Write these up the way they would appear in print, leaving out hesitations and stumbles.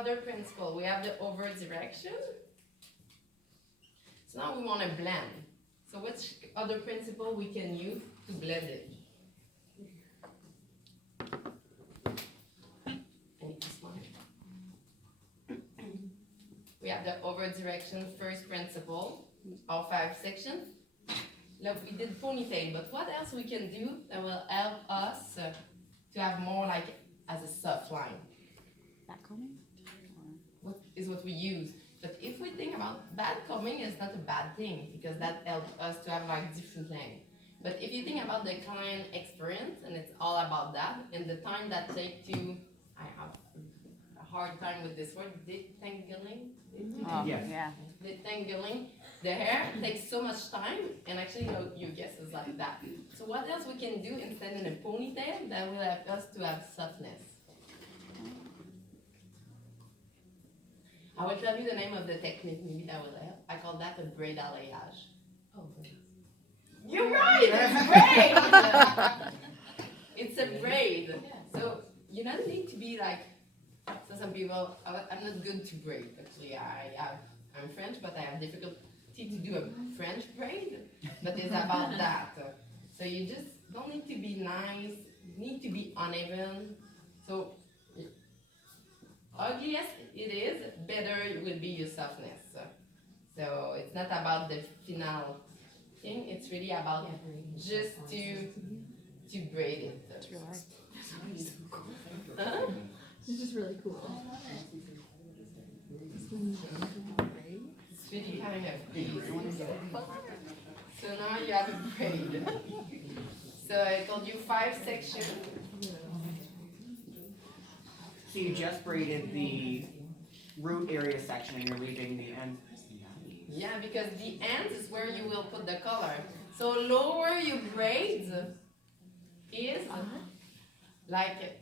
other principle. We have the over direction. So now we want to blend. So which other principle we can use to blend it? We have the over direction first principle, all 5 sections. Look, we did ponytail, but what else we can do that will help us to have more like as a soft line? Back combing? What is what we use. But if we think about bad combing, it's not a bad thing because that helps us to have like different length. But if you think about the client experience, and it's all about that, and the time that takes to, I have a hard time with this word, detangling. Oh, yeah. Detangling the hair takes so much time, and actually your guess is like that. So what else we can do instead in a ponytail that will help us to have softness? I will tell you the name of the technique, maybe that will help. I call that a balayage. Oh, you're right, it's braid! It's a braid. So you don't need to be like, so some people, I'm not good to braid, actually. I'm French, but I have difficulty to do a French braid, but it's about that. So you just don't need to be nice, need to be uneven. So ugliest it is, better it will be your softness. So it's not about the final thing, it's really about just to braid it. Huh? This is really cool. It's really kind of crazy. So now you have a braid. So I told you 5 sections. So you just braided the root area section and you're leaving the end. Yeah, because the ends is where you will put the color. So lower your braids is like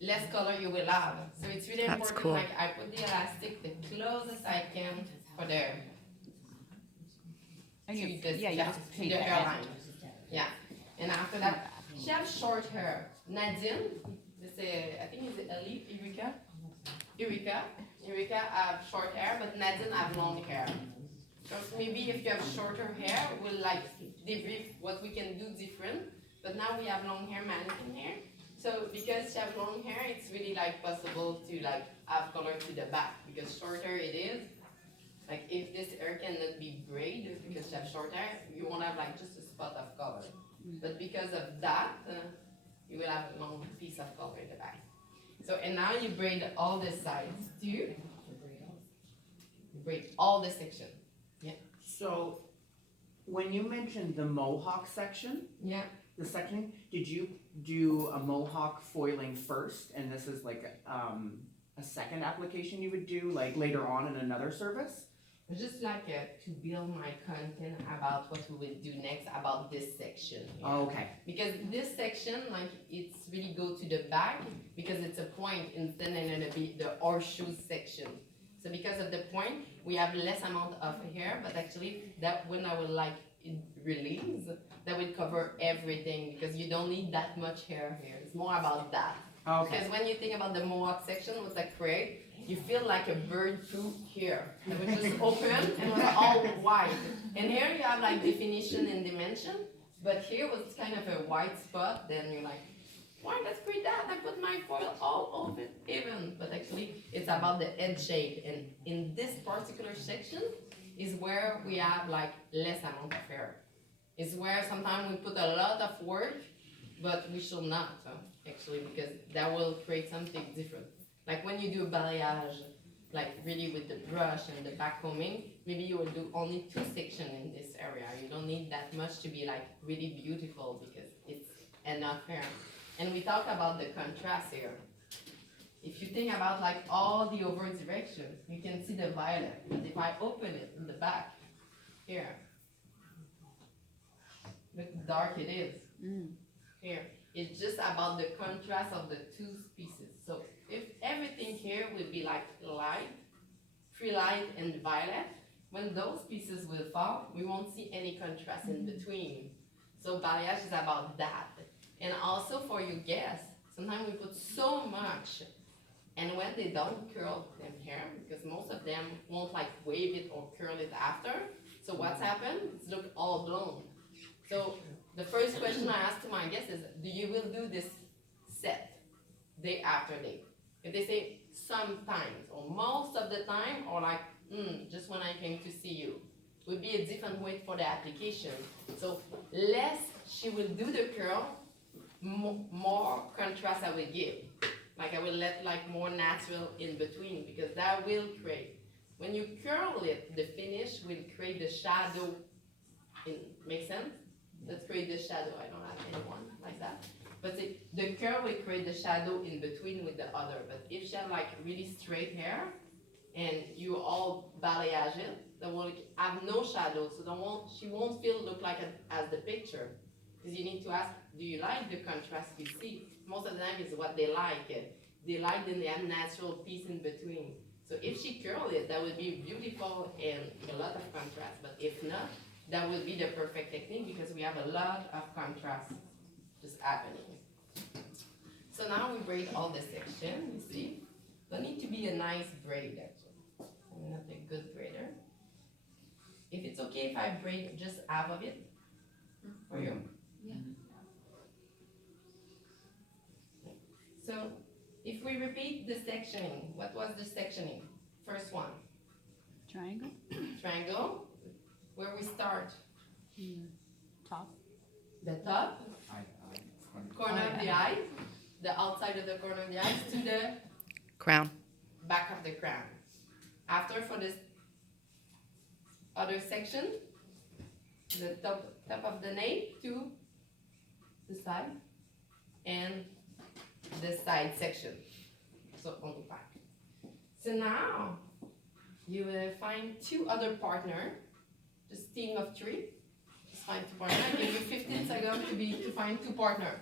less color you will have. So it's really That's important. cool. Like I put the elastic the closest I can for there. And you, To the, yeah, you yeah, just to paint the the hairline. end. Yeah. And after that, she has short hair. Nadine, this I think it's Eureka have short hair, but Nadine have long hair. So maybe if you have shorter hair, we'll like debrief what we can do different. But now we have long hair, mannequin hair. So because she have long hair, it's really like possible to like have color to the back because shorter it is. Like if this hair cannot be braided because you have short hair, you won't have like just a spot of color. But because of that, you will have a long piece of color in the back. So and now you braid all the sides too. You braid all the section. Yeah. So when you mentioned the mohawk section, Yeah. the sectioning, did you do a mohawk foiling first and this is like a second application you would do like later on in another service? Just like to build my content about what we will do next about this section. Here. Oh, okay. Because this section, like it's really go to the back because it's a point instead of the horseshoe section. So because of the point, we have less amount of hair, but actually that when I will like release, that will cover everything because you don't need that much hair here. It's more about that. Okay. Because when you think about the mohawk section with a create, you feel like a bird poop here. It was just open and was all white. And here you have like definition and dimension, but here was kind of a white spot, then you're like, why let's create that? I put my foil all over it even. But actually it's about the head shape. And in this particular section is where we have like less amount of hair. It's where sometimes we put a lot of work, but we should not actually because that will create something different. Like when you do a balayage, like really with the brush and the back combing, maybe you will do only 2 sections in this area. You don't need that much to be like really beautiful because it's enough hair. And we talk about the contrast here. If you think about like all the over directions, you can see the violet. But if I open it in the back, here, look how dark it is. Here, it's just about the contrast of the 2 pieces. So if everything here will be like light, free light and violet, when those pieces will fall, we won't see any contrast in between. So balayage is about that. And also for your guests, sometimes we put so much And when they don't curl them hair, because most of them won't like wave it or curl it after, so what's happened? It's look all blown. So the first question I ask to my guests is, do you will do this set day after day? If they say sometimes or most of the time or like just when I came to see you, would be a different way for the application. So less she will do the curl, more contrast I will give. Like I will let like more natural in between because that will create. When you curl it, the finish will create the shadow. Make sense? Let's create the shadow. I don't have anyone like that. But the curl will create the shadow in between with the other. But if she has like really straight hair and you all balayage it, then will have no shadow. So she won't feel look like as the picture. Because you need to ask, do you like the contrast you see? Most of the time is what they like. They like the natural piece in between. So if she curl it, that would be beautiful and a lot of contrast. But if not, that would be the perfect technique because we have a lot of contrast just happening. So now we braid all the section, you see. Don't need to be a nice braid actually. I'm not a good braider. If it's okay if I braid just half of it for you. Yeah. So if we repeat the sectioning, what was the sectioning? First one, Triangle? triangle, where we start, Top? the top, corner of the eye, the outside of the corner of the eyes to the Crown. back of the crown. After for this other section, the top of the nape to the side and the side section. So on the back. So now you will find two other partner, just team of three. Just find two partner. I give you 15 seconds to find two partner.